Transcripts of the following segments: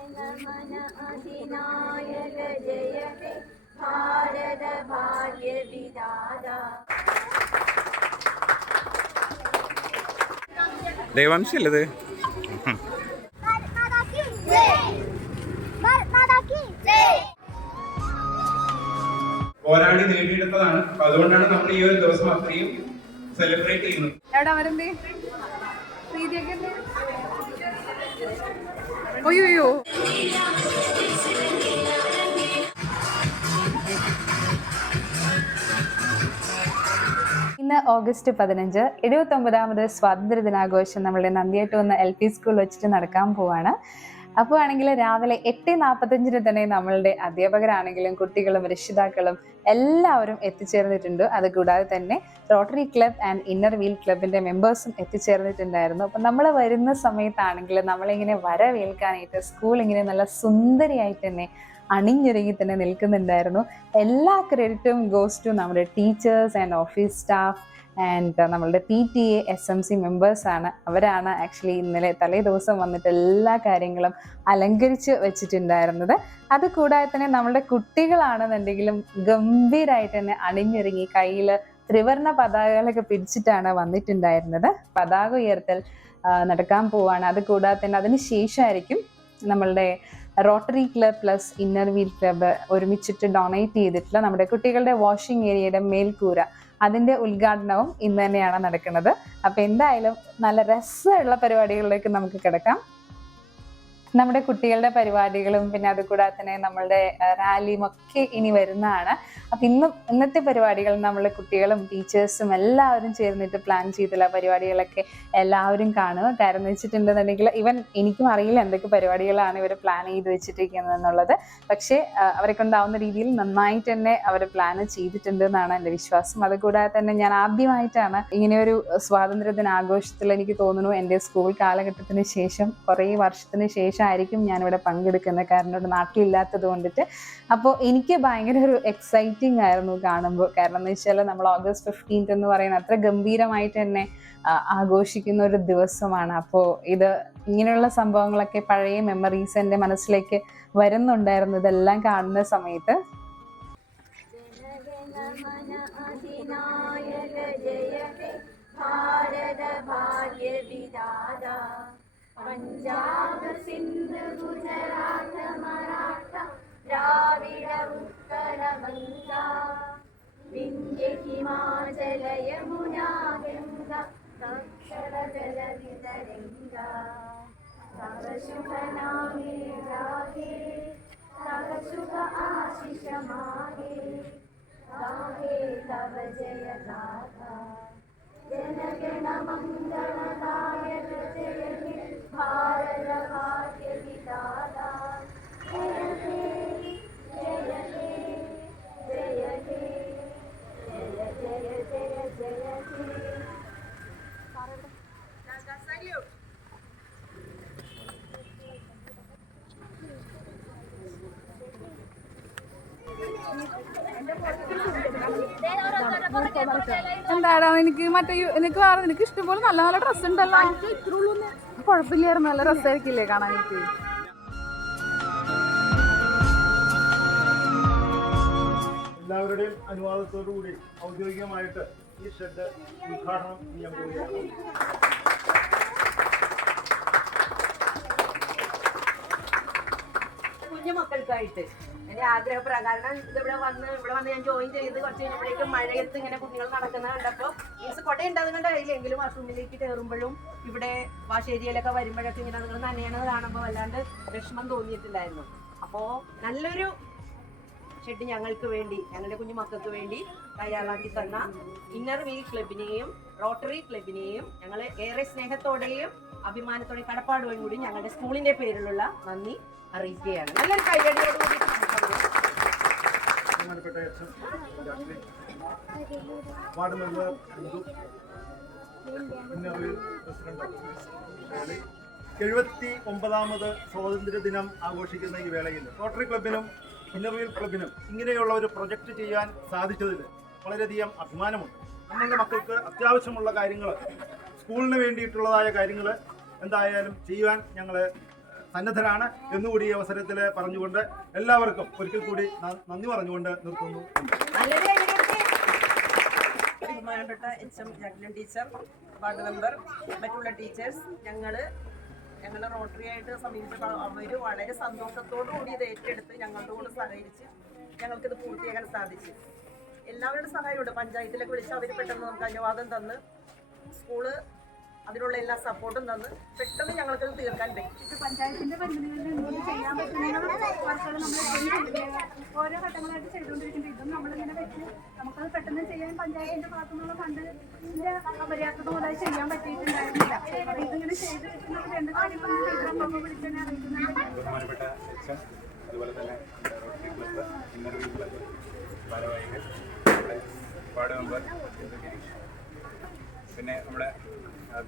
नमन अधिनायक जय हे भारत भाग्य विधाता ദേവാംശല്ലേ പോരാടി നേടിയെടുത്തതാണ്. അതുകൊണ്ടാണ് നമ്മൾ ഈ ഒരു ദിവസം അത്രയും സെലിബ്രേറ്റ് ചെയ്യുന്നത്. അയ്യോ ഇന്ന് ഓഗസ്റ്റ് 15 79ാമത് സ്വാതന്ത്ര്യ ദിനാഘോഷം നമ്മളുടെ നന്ദിയേട്ടുന്ന LP സ്കൂൾ വെച്ചിട്ട് നടക്കാൻ പോവാണ്. അപ്പോൾ ആണെങ്കിൽ രാവിലെ 8:45 തന്നെ നമ്മളുടെ അധ്യാപകരാണെങ്കിലും കുട്ടികളും രക്ഷിതാക്കളും എല്ലാവരും എത്തിച്ചേർന്നിട്ടുണ്ട്. അതുകൂടാതെ തന്നെ rotary club and inner wheel ക്ലബിന്റെ മെമ്പേഴ്സും എത്തിച്ചേർന്നിട്ടുണ്ടായിരുന്നു. അപ്പം നമ്മൾ വരുന്ന സമയത്താണെങ്കിൽ നമ്മളിങ്ങനെ വരവേൽക്കാനായിട്ട് സ്കൂൾ ഇങ്ങനെ നല്ല സുന്ദരിയായിട്ട് തന്നെ അണിഞ്ഞൊരുങ്ങി തന്നെ നിൽക്കുന്നുണ്ടായിരുന്നു. എല്ലാ ക്രെഡിറ്റും ഗോസ് ടു നമ്മുടെ teachers and office staff and നമ്മളുടെ PTA SMC മെമ്പേഴ്സാണ്. അവരാണ് ആക്ച്വലി ഇന്നലെ തലേ ദിവസം വന്നിട്ട് എല്ലാ കാര്യങ്ങളും അലങ്കരിച്ച് വെച്ചിട്ടുണ്ടായിരുന്നത്. അതുകൂടാതെ തന്നെ നമ്മളുടെ കുട്ടികളാണെന്നുണ്ടെങ്കിലും ഗംഭീരമായിട്ട് തന്നെ അണിഞ്ഞൊരുങ്ങി കയ്യിൽ ത്രിവർണ്ണ പതാകകളൊക്കെ പിടിച്ചിട്ടാണ് വന്നിട്ടുണ്ടായിരുന്നത്. പതാക ഉയർത്തൽ നടക്കാൻ പോവാണ്. അതുകൂടാതെ തന്നെ അതിന് ശേഷമായിരിക്കും നമ്മളുടെ rotary club plus inner wheel club ഒരുമിച്ചിട്ട് ഡൊണേറ്റ് ചെയ്തിട്ടുള്ള നമ്മുടെ കുട്ടികളുടെ വാഷിംഗ് ഏരിയയുടെ മേൽക്കൂര അതിൻ്റെ ഉദ്ഘാടനവും ഇന്ന് തന്നെയാണ് നടക്കുന്നത്. അപ്പോൾ എന്തായാലും നല്ല രസമുള്ള പരിപാടികളിലേക്ക് നമുക്ക് കിടക്കാം. നമ്മുടെ കുട്ടികളുടെ പരിപാടികളും പിന്നെ അതുകൂടാതെ തന്നെ നമ്മളുടെ റാലിയും ഒക്കെ ഇനി വരുന്നതാണ്. അപ്പം ഇന്നത്തെ പരിപാടികൾ നമ്മളെ കുട്ടികളും ടീച്ചേഴ്സും എല്ലാവരും ചേർന്നിട്ട് പ്ലാൻ ചെയ്തിട്ടുള്ള പരിപാടികളൊക്കെ എല്ലാവരും കാണുക. കാരണം എന്ന് വെച്ചിട്ടുണ്ടെന്നുണ്ടെങ്കിൽ ഈവൻ എനിക്കും അറിയില്ല എന്തൊക്കെ പരിപാടികളാണ് ഇവർ പ്ലാൻ ചെയ്ത് വെച്ചിട്ടിരിക്കുന്നത് എന്നുള്ളത്. പക്ഷേ അവരെ കൊണ്ടാവുന്ന രീതിയിൽ നന്നായിട്ട് തന്നെ അവർ പ്ലാൻ ചെയ്തിട്ടുണ്ട് എന്നാണ് എൻ്റെ വിശ്വാസം. അതുകൂടാതെ തന്നെ ഞാൻ ആദ്യമായിട്ടാണ് ഇങ്ങനെയൊരു സ്വാതന്ത്ര്യ ദിനാഘോഷത്തിൽ എനിക്ക് തോന്നുന്നു എൻ്റെ സ്കൂൾ കാലഘട്ടത്തിന് ശേഷം കുറേ വർഷത്തിന് ശേഷം ആയിരിക്കും ഞാനിവിടെ പങ്കെടുക്കുന്നത്. കാരണം ഇവിടെ നാട്ടിലില്ലാത്തത് കൊണ്ടിട്ട്. അപ്പോൾ എനിക്ക് ഭയങ്കര ഒരു എക്സൈറ്റിംഗ് ആയിരുന്നു കാണുമ്പോൾ. കാരണം എന്ന് വെച്ചാൽ നമ്മൾ ഓഗസ്റ്റ് 15 എന്ന് പറയുന്ന അത്ര ഗംഭീരമായിട്ട് തന്നെ ആഘോഷിക്കുന്ന ഒരു ദിവസമാണ്. അപ്പോൾ ഇങ്ങനെയുള്ള സംഭവങ്ങളൊക്കെ പഴയ മെമ്മറീസ് എൻ്റെ മനസ്സിലേക്ക് വരുന്നുണ്ടായിരുന്നു ഇതെല്ലാം കാണുന്ന സമയത്ത്. पंजाब सिंध गुजरात मराठा द्राविड उत्कल गंगा विंध्य हिमाचल यमुना गंगा अक्षर जलधि तरंगा तव शुभ नामे गाहे तव शुभ आशीष मागे गाहे तव जय गाथा जनगण मंगलदायक जय हे भारत भाग्य विधाता जय हे जय हे जय हे जय जय जय जय हे എന്താടാ എനിക്ക് നിനക്ക് ഇഷ്ടംപോലെ നല്ല നല്ല ഡ്രസ്സ് ഉണ്ടല്ലോ. കുഴപ്പമില്ലായിരുന്നു, നല്ല ഡ്രസ്സായിരിക്കില്ലേ കാണാൻ എനിക്ക്. എല്ലാവരുടെയും അനുവാദത്തോടു കൂടി ഔദ്യോഗികമായിട്ട് ഈ ഷെഡ് ഉദ്ഘാടനം ചെയ്യാൻ പോവുകയാണ്. കുഞ്ഞുമക്കൾക്കായിട്ട് എൻ്റെ ആഗ്രഹപ്രകാരം ഇവിടെ വന്ന് ഞാൻ ജോയിൻ ചെയ്ത് കുറച്ച് കഴിഞ്ഞപ്പോഴേക്കും മഴയത്ത് ഇങ്ങനെ കുഞ്ഞുങ്ങൾ നടക്കുന്നത് കണ്ടപ്പോൾ മീൻസ് കൊടയുണ്ടാകുന്ന കണ്ടില്ലെങ്കിലും വാഷ്റൂമിലേക്ക് കയറുമ്പോഴും ഇവിടെ വാഷേരിയയിലൊക്കെ വരുമ്പോഴൊക്കെ ഇങ്ങനെ നിങ്ങൾ നനയണത് കാണുമ്പോൾ വല്ലാണ്ട് വിഷമം തോന്നിയിട്ടില്ലായിരുന്നു. അപ്പോൾ നല്ലൊരു ഷെഡ് ഞങ്ങൾക്ക് വേണ്ടി, ഞങ്ങളുടെ കുഞ്ഞു മക്കൾക്ക് വേണ്ടി തയ്യാറാക്കി തന്ന ഇന്നർ വീൽ ക്ലബിനെയും റോട്ടറി ക്ലബിനെയും ഞങ്ങൾ ഏറെ സ്നേഹത്തോടെയും അഭിമാനത്തോടെയും കടപ്പാടോടും കൂടി ഞങ്ങളുടെ സ്കൂളിന്റെ പേരിലുള്ള നന്ദി അറിയിക്കുകയാണ്. നല്ലൊരു കൈയടിയോടുകൂടി ബഹുമാനപ്പെട്ട ward member inner wheel president 79ാമത് സ്വാതന്ത്ര്യ ദിനം ആഘോഷിക്കുന്ന ഈ വേളയിൽ റോട്ടറി ക്ലബിനും ഇന്നർ വീൽ ക്ലബിനും ഇങ്ങനെയുള്ള ഒരു പ്രൊജക്റ്റ് ചെയ്യാൻ സാധിച്ചതിൽ വളരെയധികം അഭിമാനമുണ്ട്. നമ്മളുടെ മക്കൾക്ക് അത്യാവശ്യമുള്ള കാര്യങ്ങൾ, സ്കൂളിന് വേണ്ടിയിട്ടുള്ളതായ കാര്യങ്ങൾ എന്തായാലും ചെയ്യുവാൻ ഞങ്ങൾ സന്നദ്ധരാണ് എന്നുകൂടി ഈ അവസരത്തിൽ പറഞ്ഞുകൊണ്ട് എല്ലാവർക്കും ഒരിക്കൽ കൂടി നന്ദി പറഞ്ഞുകൊണ്ട് നിർത്തുന്നു. ബഹുമാനപ്പെട്ട എച്ച്.എം. ജാക്ലിൻ ടീച്ചർ, വാർഡ് മെമ്പർ, മറ്റുള്ള ടീച്ചേഴ്സ്, ഞങ്ങളെ റോട്ടറി ആയിട്ട് സമീപിച്ചപ്പോൾ അവർ വളരെ സന്തോഷത്തോടു കൂടി ഇത് ഏറ്റെടുത്ത് ഞങ്ങളുടെ കൂടെ സഹകരിച്ച് ഞങ്ങൾക്കിത് പൂർത്തിയാക്കാൻ സാധിച്ചു. എല്ലാവരുടെ സഹായമുണ്ട്. പഞ്ചായത്തിലേക്ക് വിളിച്ച് അവർ പെട്ടെന്ന് നമുക്ക് അനുവാദം തന്ന്, സ്കൂള് അതിനുള്ള എല്ലാ സപ്പോർട്ടും തന്ന് പെട്ടെന്ന് ഞങ്ങൾക്കത് തീർക്കാൻ പറ്റും. പഞ്ചായത്തിന്റെ പരിമിതികളിൽ എന്തെങ്കിലും ചെയ്യാൻ പറ്റുന്ന വർക്കുകൾ നമ്മൾ ഓരോ ഘട്ടങ്ങളായിട്ട് ചെയ്തുകൊണ്ടിരിക്കുമ്പോൾ ഇതും നമ്മളിങ്ങനെ വെച്ച് നമുക്കത് പെട്ടെന്ന് ചെയ്യാൻ പഞ്ചായത്തിന്റെ ഭാഗത്തുനിന്നുള്ള ഫണ്ടിന്റെ അപര്യാപ്തത പോലെ ചെയ്യാൻ പറ്റിയിട്ടുണ്ടായിരുന്നില്ല. അപ്പോൾ ഇതിങ്ങനെ ചെയ്ത് വെക്കുന്നത് രണ്ട് കാര്യങ്ങളും ടീച്ചറൊക്കെ വിളിച്ചതിനെ അറിയിക്കുന്നുണ്ട്. ബഹുമാനപ്പെട്ട എച്ച്.എം. അതുപോലെ തന്നെ റോട്ടറി ക്ലബ്ബ്, ഇന്നർവ്യൂ ക്ലബ്ബ് ഭാരവാഹികൾ, വാർഡ് മെമ്പർ, പിന്നെ നമ്മുടെ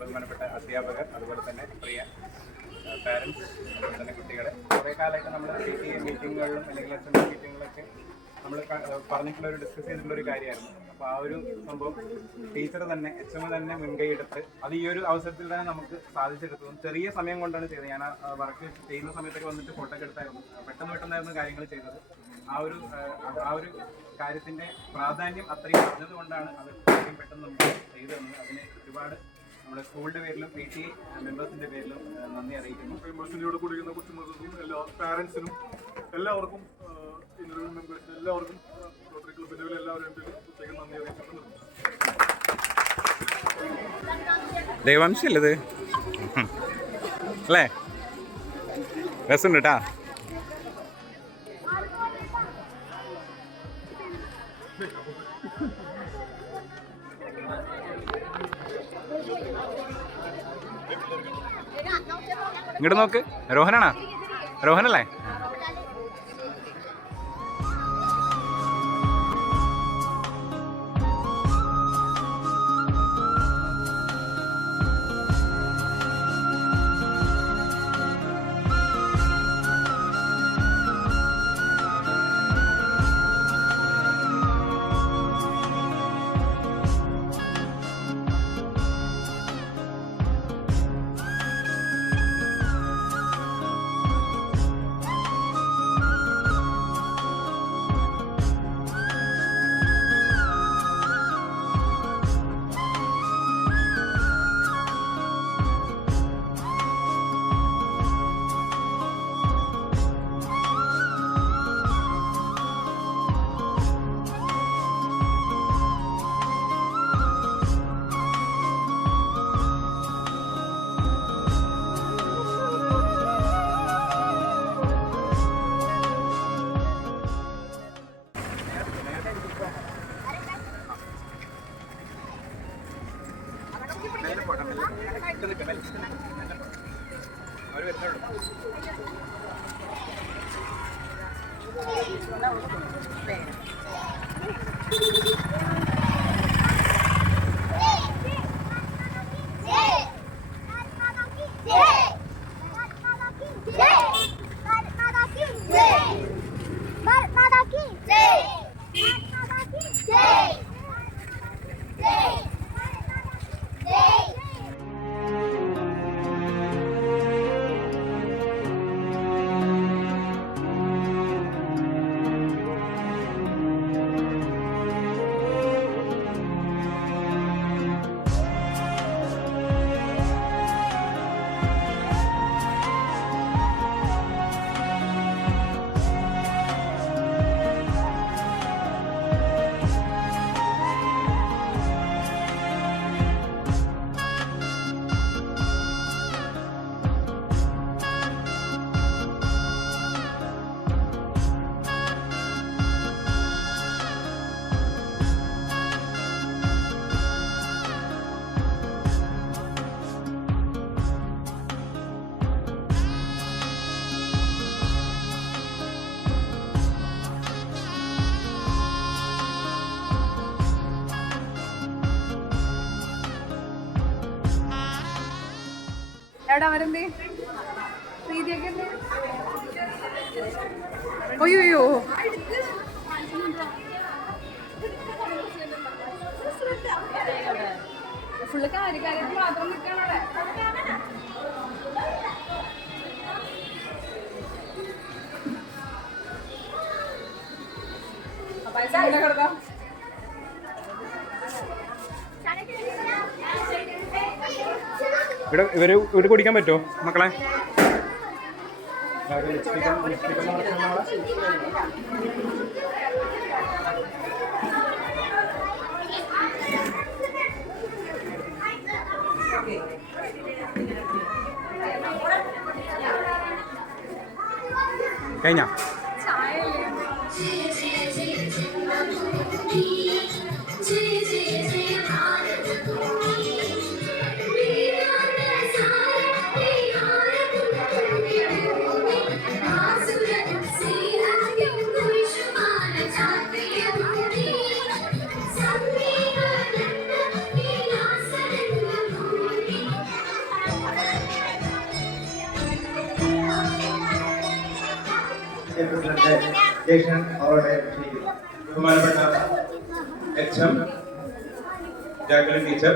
ബഹുമാനപ്പെട്ട അധ്യാപകർ, അതുപോലെ തന്നെ പ്രിയ പാരൻസ്, അതുപോലെ തന്നെ കുട്ടികളെ കുറേ കാലമായിട്ട് നമ്മൾ PTA മീറ്റിങ്ങുകളിലും അല്ലെങ്കിൽ അസംബ്ലി മീറ്റിങ്ങുകളൊക്കെ നമ്മൾ പറഞ്ഞിട്ടുള്ള ഡിസ്കസ് ചെയ്തിട്ടുള്ളൊരു കാര്യമായിരുന്നു. അപ്പോൾ ആ ഒരു സംഭവം ടീച്ചർ തന്നെ HM തന്നെ മുൻകൈ എടുത്ത് അത് ഈ ഒരു അവസരത്തിൽ തന്നെ നമുക്ക് സാധിച്ചെടുത്തതും ചെറിയ സമയം കൊണ്ടാണ് ചെയ്തത്. ഞാൻ വർക്ക് ചെയ്യുന്ന സമയത്തൊക്കെ വന്നിട്ട് ഫോട്ടോ ഒക്കെ എടുത്തായിരുന്നു. പെട്ടെന്നായിരുന്നു കാര്യങ്ങൾ ചെയ്തത്. ആ ഒരു കാര്യത്തിൻ്റെ പ്രാധാന്യം അത്രയും പറഞ്ഞതുകൊണ്ടാണ് അത് അത്രയും പെട്ടെന്ന് നമുക്ക് ചെയ്തു തന്നത്. അതിന് ഒരുപാട് നമ്മുടെ സ്കൂളിൻ്റെ പേരിലും PTA മെമ്പേഴ്സിൻ്റെ പേരിലും നന്ദി അറിയിക്കുന്നു. മെമ്പേഴ്സിൻ്റെ കൂടെ കൂടിയിരിക്കുന്ന കൊച്ചുമക്കൾക്കും എല്ലാ പാരൻസിനും എല്ലാവർക്കും ഇന്നർവ്യൂ മെമ്പേഴ്സിനും എല്ലാവർക്കും റോട്ടറി ക്ലബിൻ്റെ എല്ലാവരും പ്രത്യേകം നന്ദി അറിയിച്ചിട്ടുണ്ട്. ദൈവാംശല്ലേ ഇത് അല്ലേ? രസമുണ്ട് കേട്ടാ. ഇങ്ങോട്ട് നോക്ക്. രോഹനാണോ? രോഹനല്ലേ? എവിടെ അവരെന്തേ? പ്രീതിയൊക്കെ അയ്യോ ഫുള്ള് കാര്യക്കാരായിട്ട് മാത്രം നിൽക്കണവിടെ. ഇവിടെ കുടിക്കാൻ പറ്റുമോ മക്കളെ? കഴിഞ്ഞ ബഹുമാനപ്പെട്ട HM ജാക്ലിൻ ടീച്ചർ,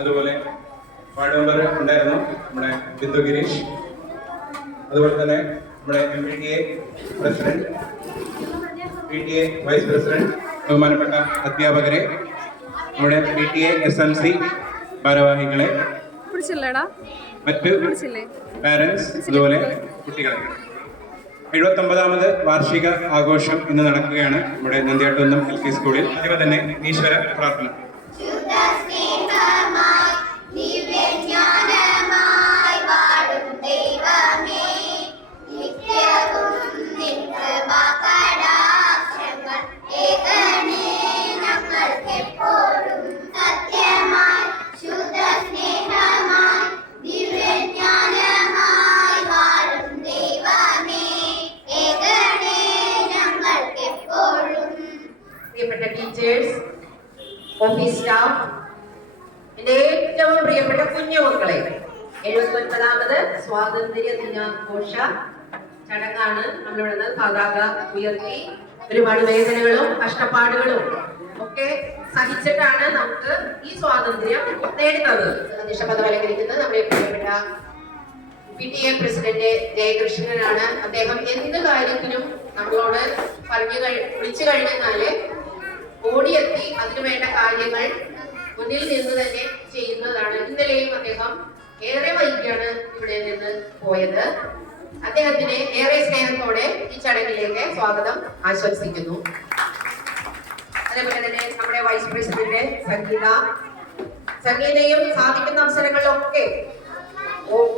അതുപോലെ വാർഡ് മെമ്പർ ഉണ്ടായിരുന്നു നമ്മുടെ ബിന്ദു ഗിരീഷ്, അതുപോലെ തന്നെ നമ്മുടെ MPTA president, PTA vice president, ബഹുമാനപ്പെട്ട അധ്യാപകരെ, നമ്മുടെ PTA SMC ഭാരവാഹികളെ, മറ്റ് പാരൻസ്, അതുപോലെ കുട്ടികളെ. 79ാമത് വാർഷിക ആഘോഷം ഇന്ന് നടക്കുകയാണ് നമ്മുടെ നന്ദിയാട്ടുകുന്നം LP സ്കൂളിൽ. ആദ്യമേ തന്നെ ഈശ്വര പ്രാർത്ഥന. പ്രിയപ്പെട്ട ടീച്ചേഴ്സ്, ഓഫീസ് സ്റ്റാഫ്, എൻ്റെ ഏറ്റവും പ്രിയപ്പെട്ട കുഞ്ഞുമക്കളെ, 79ാമത് സ്വാതന്ത്ര്യ ദിനാഘോഷ ചടങ്ങാണ് നമ്മളിവിടെ പതാക ഉയർത്തി. ഒരുപാട് വേദനകളും കഷ്ടപ്പാടുകളും ഒക്കെ സഹിച്ചിട്ടാണ് നമുക്ക് ഈ സ്വാതന്ത്ര്യം നേടുന്നത്. അധ്യക്ഷ പദം അലങ്കരിക്കുന്നത് നമ്മുടെ പ്രിയപ്പെട്ട PTA പ്രസിഡന്റ് ജയകൃഷ്ണനാണ്. അദ്ദേഹം എന്ത് കാര്യത്തിനും നമ്മളോട് വിളിച്ചു കഴിഞ്ഞാല് ഓടിയെത്തി അതിനു വേണ്ട കാര്യങ്ങൾ മുന്നിൽ നിന്ന് തന്നെ ചെയ്യുന്നതാണ്. ഇന്നലെയും അദ്ദേഹം ഏറെ വൈകിയാണ് ഇവിടെ നിന്ന് പോയത്. അദ്ദേഹത്തിന് ഏറെ സ്നേഹത്തോടെ ഈ ചടങ്ങിലേക്ക് സ്വാഗതം ആശംസിക്കുന്നു. അതേപോലെ തന്നെ നമ്മുടെ വൈസ് പ്രസിഡന്റ് സംഗീതയും സാധിക്കുന്ന അവസരങ്ങളിലൊക്കെ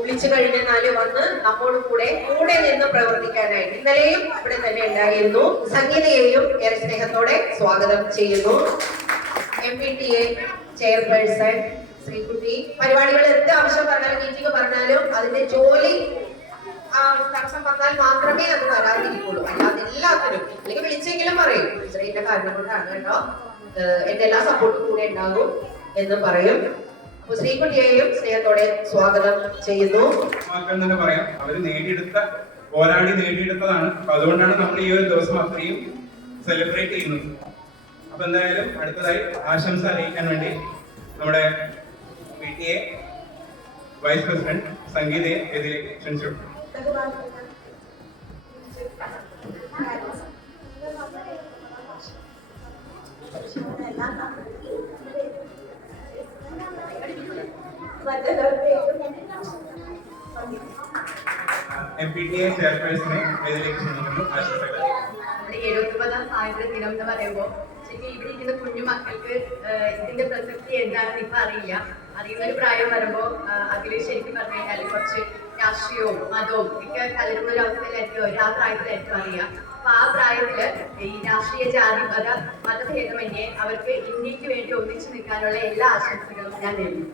വിളിച്ചു കഴിഞ്ഞാല് വന്ന് നമ്മോട് കൂടെ നിന്ന് പ്രവർത്തിക്കാനായിട്ട് ഇന്നലെയും ഇവിടെ തന്നെ ഉണ്ടായിരുന്നു. സംഗീതയെയും ഏറെ സ്നേഹത്തോടെ സ്വാഗതം ചെയ്യുന്നു. MPTA ചെയർപേഴ്സൺ ശ്രീകുട്ടി, പരിപാടികൾ എന്ത് ആവശ്യം പറഞ്ഞാലും മീറ്റിംഗ് പറഞ്ഞാലും അതിന്റെ ജോലി തടസ്സം വന്നാൽ മാത്രമേ അത് വരാതിരിക്കുള്ളൂ. അല്ലാതെ എല്ലാത്തിനും അല്ലെങ്കിൽ വിളിച്ചെങ്കിലും പറയും വിളിച്ചതിന്റെ കാരണം കൊണ്ടാണ് കേട്ടോ, എന്റെ എല്ലാ സപ്പോർട്ടും കൂടെ ഉണ്ടാകും എന്ന് പറയും. അപ്പൊ ശ്രീകുട്ടിയെയും സ്നേഹത്തോടെ സ്വാഗതം ചെയ്യുന്നു. തന്നെ പറയാം, അവര് പോരാടി നേടിയെടുത്തതാണ്. അപ്പൊ അതുകൊണ്ടാണ് നമ്മൾ ഈ ഒരു ദിവസം അത്രയും സെലിബ്രേറ്റ് ചെയ്യുന്നത്. അപ്പൊ എന്തായാലും അടുത്തതായി ആശംസ അറിയിക്കാൻ വേണ്ടി നമ്മുടെ PTA വൈസ് പ്രസിഡന്റ് സംഗീതയെ ഇതിലേക്ക് ക്ഷണിച്ചു. MPTA ചെയർപേഴ്സണെ ഇതിലേക്ക് ക്ഷണിക്കുന്നു. ആശംസകൾ. 79ാം സ്വാതന്ത്ര്യ ദിനം എന്ന് പറയുമ്പോൾ ശരിക്കും ഇവിടെ ഇരിക്കുന്ന കുഞ്ഞു മക്കൾക്ക് ഇതിന്റെ പ്രസക്തി എന്താണെന്ന് ഇപ്പൊ അറിയില്ല. അറിയുന്ന ഒരു പ്രായം വരുമ്പോൾ അതിൽ ശരിക്കും പറഞ്ഞു കഴിഞ്ഞാൽ കുറച്ച് രാഷ്ട്രീയവും മതവും ഒക്കെ കലരുന്ന ഒരു അവസ്ഥയിലായിരിക്കും ആ പ്രായത്തിലായിരിക്കും അറിയാം. അപ്പൊ ആ പ്രായത്തില് ഈ രാഷ്ട്രീയ ജാതി മതഭേദമന്യേ അവർക്ക് ഇന്ത്യക്ക് വേണ്ടി ഒന്നിച്ചു നിൽക്കാനുള്ള എല്ലാ ആശംസകളും ഞാൻ നേരുന്നു.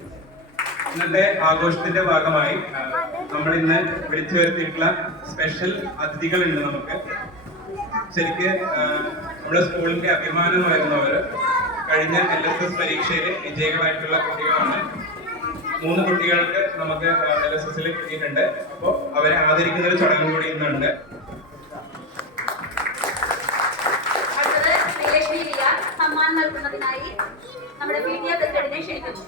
ഇന്നത്തെ ആഘോഷത്തിന്റെ ഭാഗമായി നമ്മൾ ഇന്ന് വിളിച്ചു വരുത്തിയിട്ടുള്ള സ്പെഷ്യൽ അതിഥികളുണ്ട്. നമുക്ക് ശരിക്ക് നമ്മുടെ സ്കൂളിന്റെ അഭിമാനമായിരുന്നവർ കഴിഞ്ഞ LSS പരീക്ഷയിൽ വിജയികളായിട്ടുള്ള കുട്ടികളാണ്. 3 കുട്ടികൾക്ക് നമുക്ക് LSSൽ കിട്ടിയിട്ടുണ്ട്. അപ്പോൾ അവരെ ആദരിക്കുന്ന ഒരു ചടങ്ങും കൂടി ഇന്നുണ്ട്. സമ്മാനം നൽകുന്നതിനായി നമ്മുടെ PTA പ്രസിഡന്റിനെ ക്ഷണിക്കുന്നു.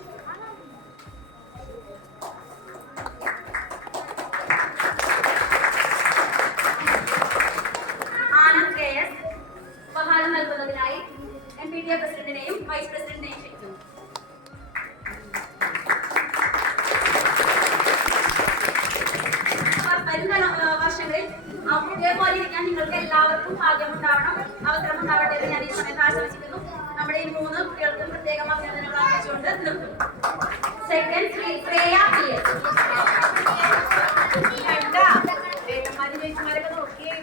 ആനന്ദ് KS ഉപഹാരം നൽകുന്നത് വർഷങ്ങളിൽ ആ കുട്ടിയെ പോലെ ഇരിക്കാൻ നിങ്ങൾക്ക് എല്ലാവർക്കും ഭാഗ്യമുണ്ടാവണം, അവസരമുണ്ടാവട്ടെ എന്ന് ഞാൻ ഈ സമയത്ത് ആശംസിക്കുന്നു. നമ്മുടെ ഈ 3 കുട്ടികൾക്കും പ്രത്യേകം അഭിനന്ദനങ്ങൾ അറിയിച്ചുകൊണ്ട് നിർത്തുന്നു. Second Shreya PS. ചേച്ചിമാരൊക്കെ നോക്കിയേ.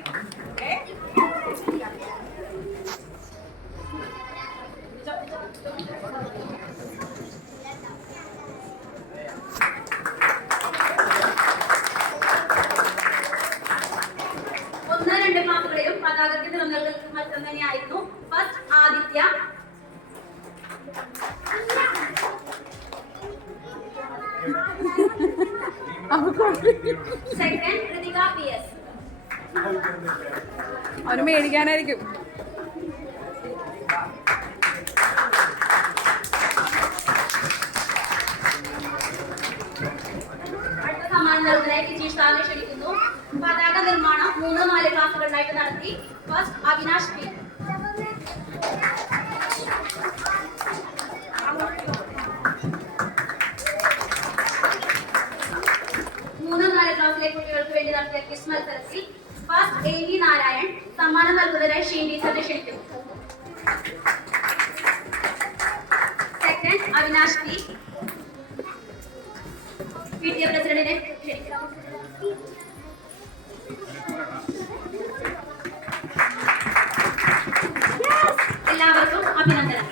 ഒന്ന് 2 ക്ലാസുകളെയും പതാകയ്ക്ക് നിറം നൽകുന്ന മത്സരം തന്നെയായിരുന്നു. First Aditya, second Krithika PS. അവന് മേടിക്കാനായിരിക്കും. അടുത്ത സമ്മാനം നൽകുന്നതിനായി കിജീഷ് സാറിനെ ക്ഷണിക്കുന്നു. പതാക നിർമ്മാണം 3-4 ക്ലാസുകളിലായിട്ട് നടത്തി. First Avinash P. 3-4 ക്ലാസ്സിലെ കുട്ടികൾക്ക് വേണ്ടി നടത്തിയ ക്വിസ് മത്സരത്തിൽ ഫസ്റ്റ് AV നാരായൺ. സമ്മാനം നൽകുന്നതിനായി ഷീനി സാറിനെ ക്ഷണിക്കുന്നു. Second Avinash P. PTA പ്രസിഡന്റിനെ ക്ഷണിക്കുന്നു. എല്ലാവർക്കും അഭിനന്ദനങ്ങൾ.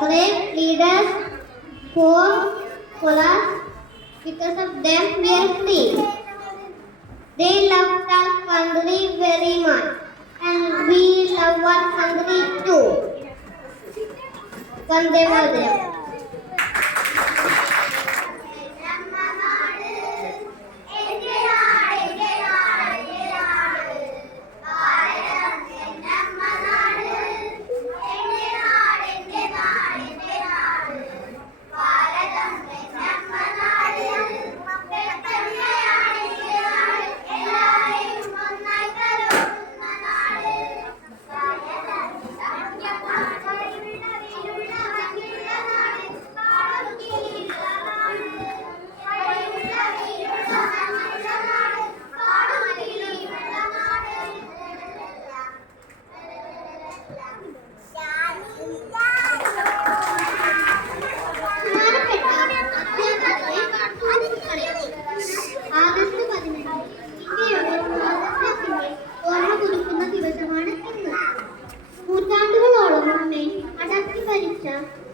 Brave leaders fought for us. Because of them, we are free. They loved our country very much, and we love our country too. Vande Mataram.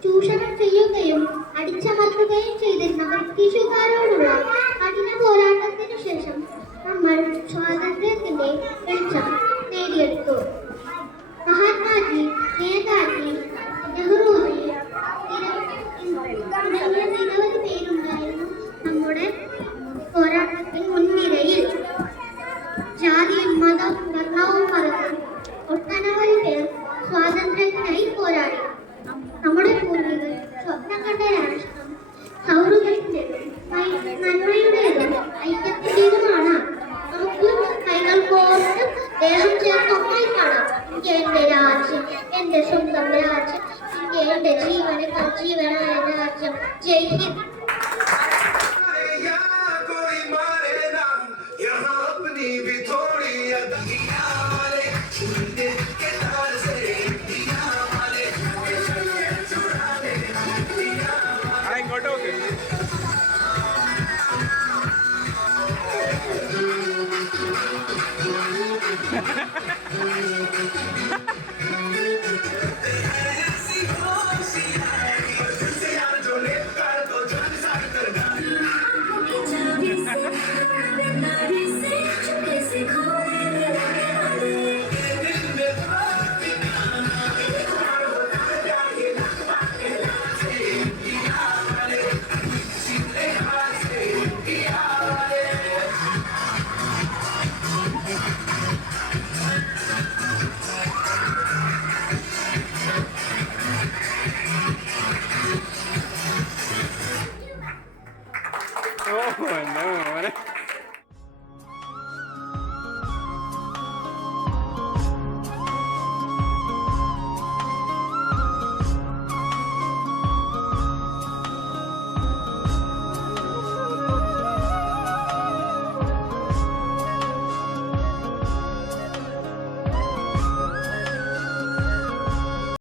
ചൂഷണം ചെയ്യുകയും അടിച്ചമർത്തുകയും ചെയ്തിരുന്ന ബ്രിട്ടീഷുകാരോടുള്ള കഠിന പോരാട്ടത്തിനു ശേഷം നമ്മൾ സ്വാതന്ത്ര്യത്തിന്റെ വെളിച്ചം നേടിയെടുത്തു. മഹാത്മാജി, നേതാജി, നെഹ്റുജി തുടങ്ങിയ നിരവധി പേരുണ്ടായിരുന്നു നമ്മുടെ പോരാട്ടത്തിന് മുൻനിരയിൽ. ജാതിയും മതവും വർണ്ണവും മറന്ന് ഒട്ടനവധി പേർ സ്വാതന്ത്ര്യത്തിനായി പോരാടി. നമ്മുടെ പൂർവികർ സ്വപ്നം കണ്ട എൻ്റെ രാജ്യം, എൻ്റെ സ്വന്തം രാജ്യം, ഇന്ത്യ എൻ്റെ ജീവനേക്കാൾ ജീവനായ രാജ്യം. ജയ് ഹിന്ദ്. ഇങ്ങോട്ട് നോക്ക്. Oh, no.